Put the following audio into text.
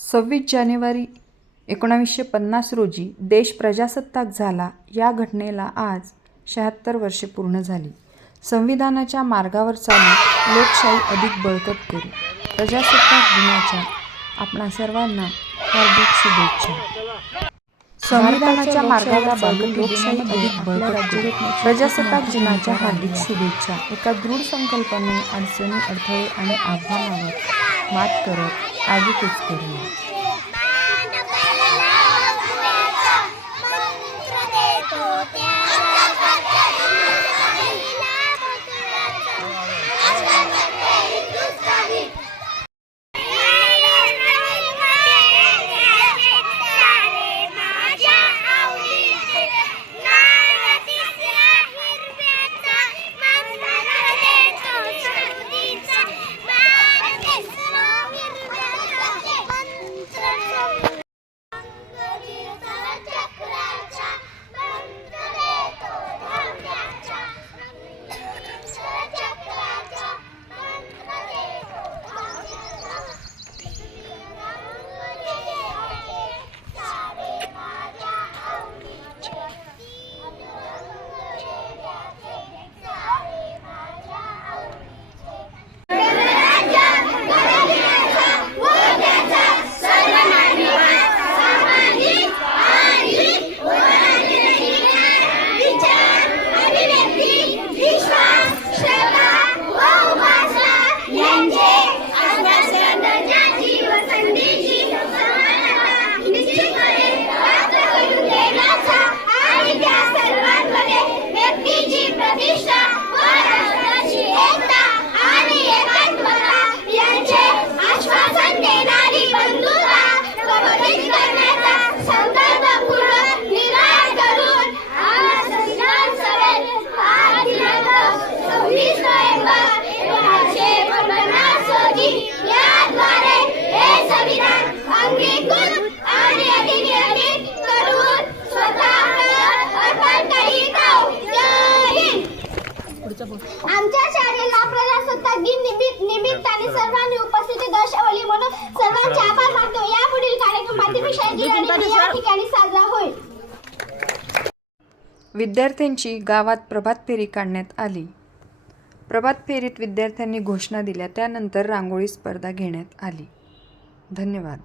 26 जानेवारी 1950 रोजी देश प्रजासत्ताक झाला. या घटनेला आज 76 वर्षे पूर्ण झाली. संविधानाच्या मार्गावर चालू, लोकशाही अधिक बळकट करू. प्रजासत्ताक दिनाच्या आपणा सर्वांना हार्दिक शुभेच्छा. संविधानाच्या मार्गावर चालू, लोकशाही अधिक बळकट करू. प्रजासत्ताक दिनाच्या हार्दिक शुभेच्छा. एका दृढ संकल्पने, अडचणी, अडथळे आणि आव्हानांवर मात करत आगेकूच करूया. आमच्या शाळेला प्रजासत्ताक दिन निमित्ताने सर्वांनी उपस्थिती दर्शवली म्हणून सर्वांचे आभार मानतो. यापुढील कार्यक्रम मातृभाषा या ठिकाणी साजरा होईल. विद्यार्थ्यांची गावात प्रभात फेरी काढण्यात आली. प्रभात फेरीत विद्यार्थ्यांनी घोषणा दिल्या. त्यानंतर रांगोळी स्पर्धा घेण्यात आली. धन्यवाद.